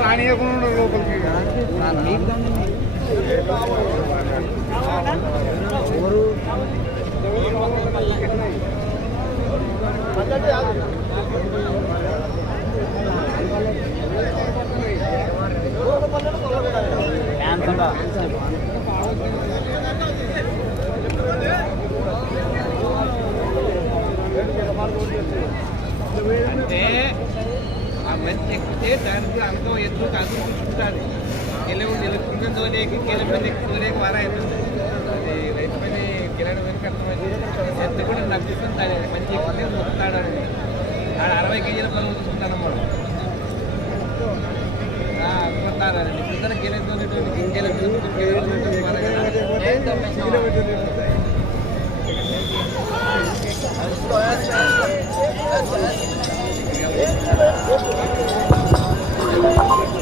రానియకుండా లోపలికి అంటే గెలుపుకుంటే దోలేకి గెలుపు దోలేకి వారాయి అది రైతు పని కిరాణా వెనుక అర్థమైంది ఎంత కూడా నగ్గుతుంది మంచి ఎక్కితే చూస్తున్నాడు అని ఆడ అరవై కేజీల పనులు చూసుకుంటానమ్మా అనుకుంటారు గింజల గెలుపు గింజలు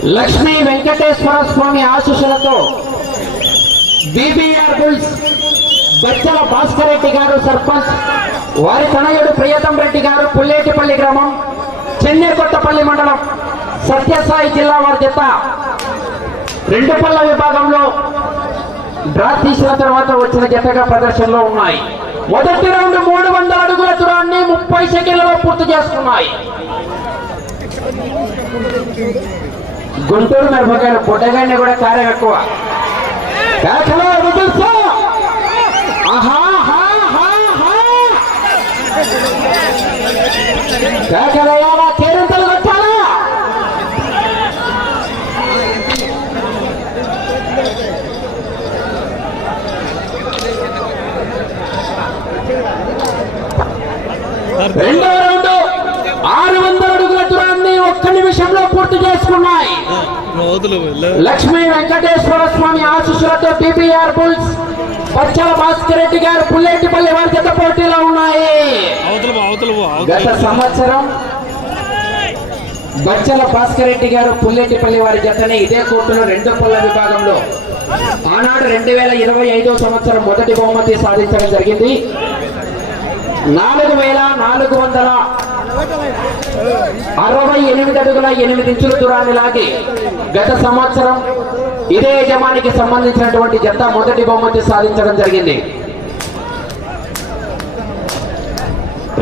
లక్ష్మీ వెంకటేశ్వర స్వామి ఆశీస్సులతో బీబీఆర్ బుల్స్ బచ్చల భాస్కర్ రెడ్డి గారు సర్పంచ్ వారి తనయుడు ప్రియతం రెడ్డి గారు పుల్లేటిపల్లి గ్రామం చెన్నైకొత్తపల్లి మండలం సత్యసాయి జిల్లా వారి జత. రెండు పళ్ళ విభాగంలో డ్రా తీసిన తర్వాత వచ్చిన జతగా ప్రదర్శనలో ఉన్నాయి. మొదటి రౌండ్ మూడు వందల అడుగుల దూరాన్ని ముప్పై సెకండ్లలో పూర్తి చేసుకున్నాయి. గుంటూరు మిరపకాయలు పుట్టగానే కూడా కారం ఎక్కువ. కేకలో కొట్టాలా రెండో రౌండ్ ఆరు వందల అడుగుల దూరాన్ని ఒక్క నిమిషంలో పూర్తి చేసుకున్నాయి. లక్ష్మీ వెంకటేశ్వర స్వామి ఆశీస్సులతో టీపీఆర్ బుల్స్ పచ్చల భాస్కర్ రెడ్డి గారు పుల్లెట్టిపల్లి వారి జత పోటీలో ఉన్నాయి. గత సంవత్సరం బచ్చల భాస్కర్ రెడ్డి గారు పుల్లెట్టిపల్లి వారి జతని ఇదే కోర్టులో రెండు పళ్ళ విభాగంలో ఆనాడు రెండు వేల ఇరవై ఐదో సంవత్సరం మొదటి బహుమతి సాధించడం జరిగింది. నాలుగు వేల నాలుగు వందల అరవై ఎనిమిది అడుగుల ఎనిమిది ఇంచుల దూరాన్ని లాగి గత సంవత్సరం ఇదే యజమానికి సంబంధించినటువంటి జత మొదటి బహుమతి సాధించడం జరిగింది.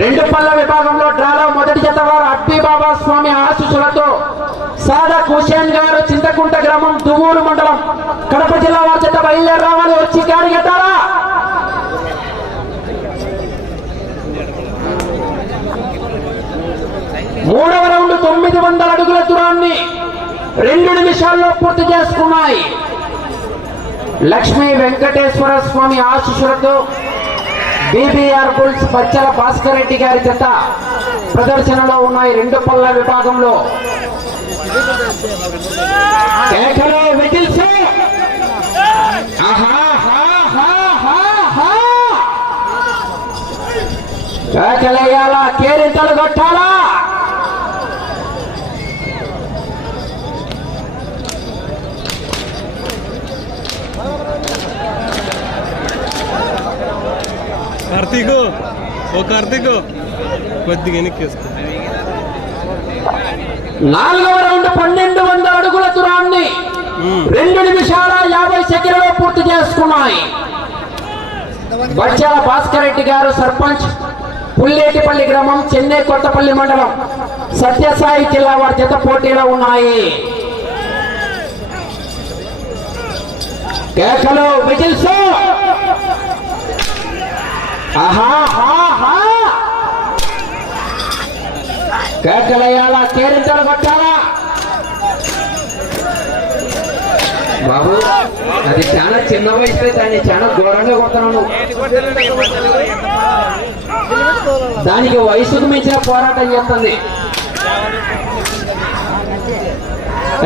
రెండు పళ్ళ విభాగంలో డ్రాలో మొదటి జత వారు అప్పి బాబా స్వామి ఆశీస్సులతో సాదా హుసేన్ గారు చింతకుంట గ్రామం దువ్వూరు మండలం కడప జిల్లా వారి జత బయలుదేరి రావాలి. వచ్చి కాడిగట్టారా మూడవ రౌండ్ తొమ్మిది వందల అడుగుల దూరాన్ని రెండు నిమిషాల్లో పూర్తి చేసుకున్నాయి. లక్ష్మీ వెంకటేశ్వర స్వామి ఆశీస్సులతో బీబీఆర్ బుల్స్ బచ్చల భాస్కర్ రెడ్డి గారి జత ప్రదర్శనలో ఉన్నాయి రెండు పళ్ళ విభాగంలో. కేరింతలు కొట్టాలా? కార్తీక్ ఓ కార్తీక్. కొద్దిగా వెనక్కి వేసుకో నాలుగవ రౌండ్ పన్నెండు వందల అడుగుల దూరాన్ని. రెండు నిమిషాల యాభై సెకండ్లలో పూర్తి చేసుకున్నాయి. బచ్చాల భాస్కర్ రెడ్డి గారు సర్పంచ్ పుల్లేటిపల్లి గ్రామం చెన్నై కొత్తపల్లి మండలం సత్యసాయి జిల్లా వారి జత పోటీలో ఉన్నాయి. కేకలు హా కేకలయ్యాలా కేరింతలు కొట్టాలా? బాబు అది చాలా చిన్న వయసులో దాన్ని చాలా ఘోరంగా కొడుతున్నాను దానికి వయసుకు మించిన పోరాటం చేస్తుంది.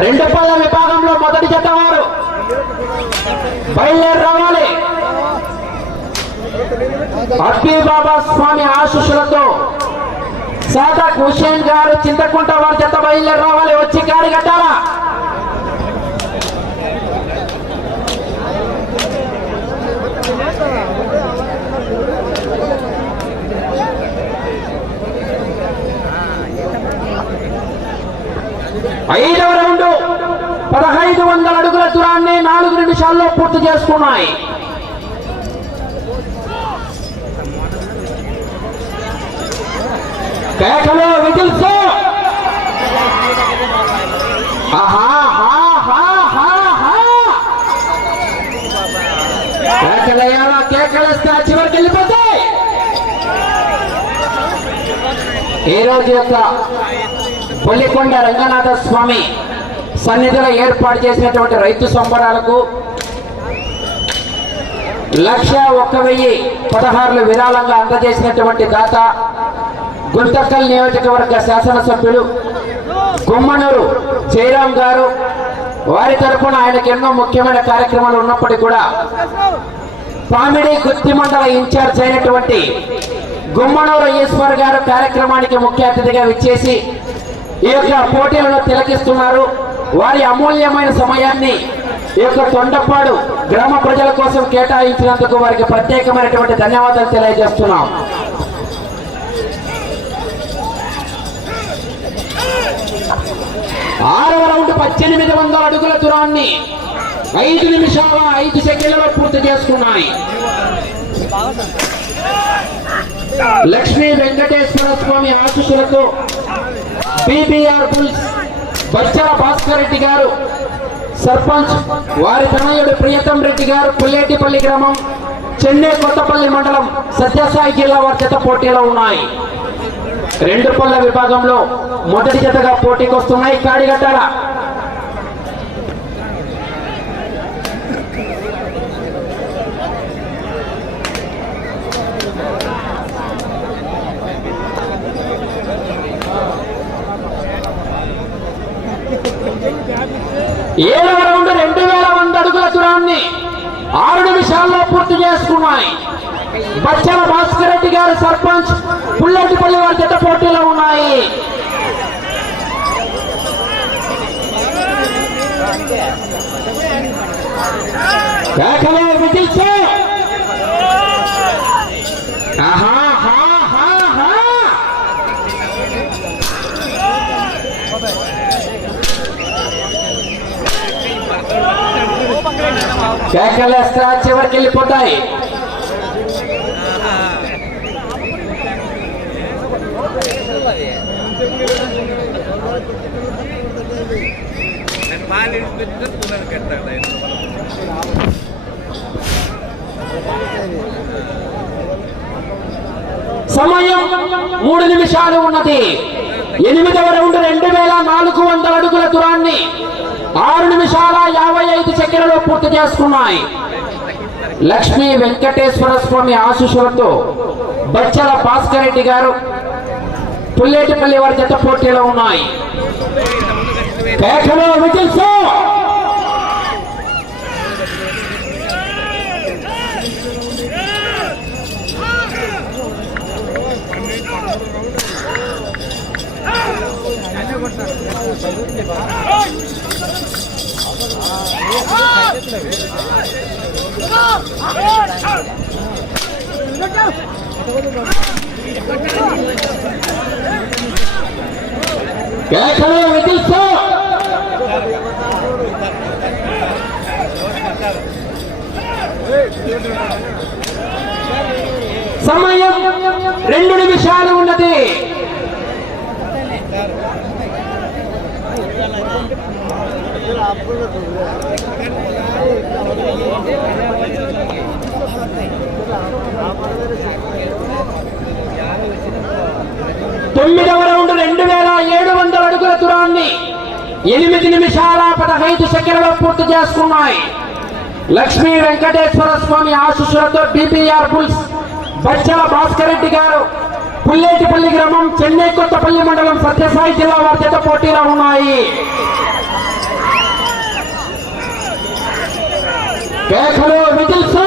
రెండు పళ్ళ విభాగంలో మొదటి జత బయలుదేరి రావాలి. అప్పీ బాబా స్వామి ఆశిషులతో సాదక్ హుషేన్ గారు చింతకుంట వారి చెత్త బయలుదేరి రావాలి వచ్చి కాడి కట్టాలా? ఐదవ రౌండ్ పదహైదు వందల అడుగుల దూరాన్ని నాలుగు నిమిషాల్లో పూర్తి చేసుకున్నాయి. కేకలో విజిల్స్. ఆహా కేకలేస్తే ఆ చివరికి వెళ్ళిపోతాయి. ఈ రోజు యొక్క బొల్లికొండ రంగనాథ స్వామి సన్నిధిలో ఏర్పాటు చేసినటువంటి రైతు సంబరాలకు లక్ష ఒక్క వెయ్యి పదహారులు విరాళంగా అందజేసినటువంటి దాత గుంతకల్ నియోజకవర్గ శాసనసభ్యులు గుమ్మనూరు జయరాం గారు వారి తరఫున ఆయనకు ఎన్నో ముఖ్యమైన కార్యక్రమాలు ఉన్నప్పటికీ కూడా పామిడి గుత్తి మండల ఇన్ఛార్జ్ అయినటువంటి గుమ్మనూరు ఈశ్వర్ గారు కార్యక్రమానికి ముఖ్య అతిథిగా విచ్చేసి ఈ యొక్క పోటీలను తిలకిస్తున్నారు. వారి అమూల్యమైన సమయాన్ని ఈ యొక్క తొండపాడు గ్రామ ప్రజల కోసం కేటాయించినందుకు వారికి ప్రత్యేకమైనటువంటి ధన్యవాదాలు తెలియజేస్తున్నాం. ఆరవ రౌండ్ పద్దెనిమిది వందల అడుగుల దూరాన్ని ఐదు నిమిషాల ఐదు సెకండ్లలో పూర్తి చేసుకున్నాయి. లక్ష్మీ వెంకటేశ్వర స్వామి ఆశీస్సులతో బీబీఆర్ బుల్స్ బచ్చల భాస్కర్ రెడ్డి గారు సర్పంచ్ వారి తనయుడు ప్రియతం రెడ్డి గారు పుల్లేటిపల్లి గ్రామం చెన్నై కొత్తపల్లి మండలం సత్యసాయి జిల్లా వారి చేత పోటీలో ఉన్నాయి. రెండు పళ్ళ విభాగంలో మొదటి జతగా పోటీకి వస్తున్నాయి కాడిగట్టాల. ఏడవ రౌండ్ రెండు వేల వంద అడుగుల దూరాన్ని ఆరు నిమిషాల్లో పూర్తి చేసుకున్నాయి. బచ్చల భాస్కర్ రెడ్డి గారు సర్పంచ్ పుల్లటిపల్లి వారి జత పోటీలో ఉన్నాయి. కేకలే విధించే ఆహా హా హా హా కేకలేస్తే ఆ చివరికి వెళ్ళిపోతాయి పాలు పెద్ద తులను కట్టాడు ఆయన సమయం మూడు నిమిషాలు ఉన్నది. ఎనిమిదవ రౌండ్ రెండు వేల నాలుగు వందల అడుగుల దూరాన్ని ఆరు నిమిషాల యాభై ఐదు సెకండ్లలో పూర్తి చేసుకున్నాయి. లక్ష్మీ వెంకటేశ్వర స్వామి ఆశీస్సులతో బచ్చల భాస్కర్ రెడ్డి గారు పుల్లేటిపల్లి వారి జత పోటీలో ఉన్నాయి. కేకలో విజిల్స్ కేకలో విజిల్స్ సమయం రెండు నిమిషాలు ఉన్నది. తొమ్మిదవ రౌండ్ రెండు వేల ఏడు వందల అడుగుల దూరాన్ని ఎనిమిది నిమిషాల పదహైదు సెకండ్లలో పూర్తి చేసుకున్నాయి. లక్ష్మీ వెంకటేశ్వర స్వామి ఆశీస్సులతో బీపీఆర్ బుల్స్ బచ్చల భాస్కర్ రెడ్డి గారు పుల్లేటిపల్లి గ్రామం చెన్నై కొత్తపల్లి మండలం సత్యసాయి జిల్లా వారి చేత పోటీలో ఉన్నాయి. కేకలు విజిల్స్.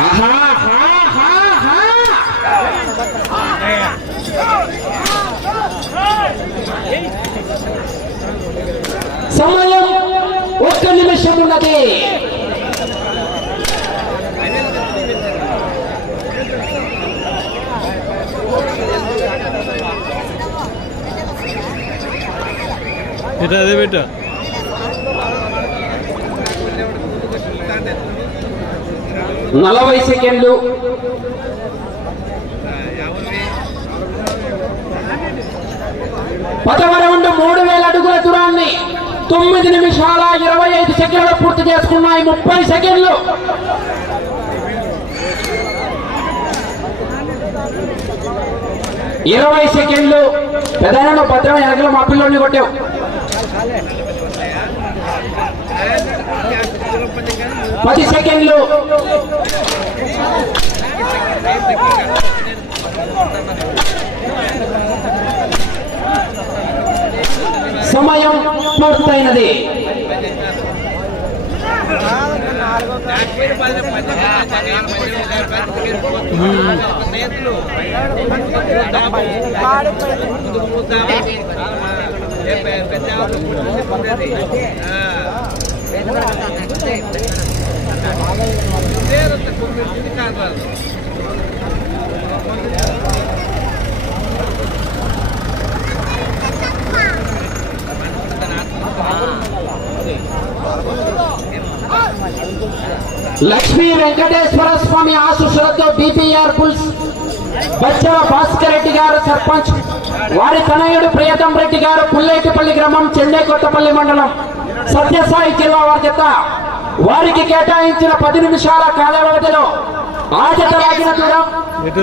ఆహా సమయం ఒక్క నిమిషం ఉన్నది. এটা দে నలభై సెకండ్లు. పదవ మూడు వేల అడుగుల దూరాన్ని. తొమ్మిది నిమిషాల ఇరవై ఐదు సెకండ్లు పూర్తి చేసుకున్నాయి. ముప్పై సెకండ్లు. ఇరవై సెకండ్లు. పెదైన భద్రం వెనకలు మా పిల్లోడిని కొట్టావు. పది సెకండ్లు. సమయం పూర్తయినది. లక్ష్మీ వెంకటేశ్వర స్వామి ఆశీస్సులతో బీపీఆర్ పుల్స్ బచ్చవ భాస్కర్ రెడ్డి గారు సర్పంచ్ వారి తనయుడు ప్రియతం రెడ్డి గారు పుల్లేటిపల్లి గ్రామం చెన్నై కొత్తపల్లి మండలం సత్యసాయి జిల్లా వారి జత. వారికి కేటాయించిన పది నిమిషాల కాల వ్యవధిలో ఆ లాగిన దూరం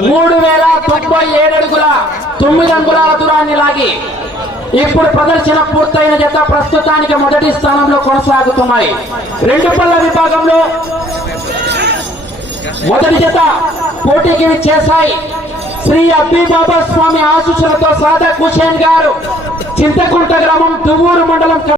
మూడు వేల తొంభై ఏడు అడుగుల తొమ్మిది అంగుళాల దూరాన్ని లాగి ఇప్పుడు ప్రదర్శన పూర్తయిన జత ప్రస్తుతానికి మొదటి స్థానంలో కొనసాగుతున్నాయి. రెండు పళ్ళ విభాగంలో మొదటి జత పోటీకి చేశాయి. శ్రీ అబ్బిబాబా స్వామి ఆశీస్సులతో సాదా హుసేన్ గారు చింతకుంట గ్రామం దువ్వూరు మండలం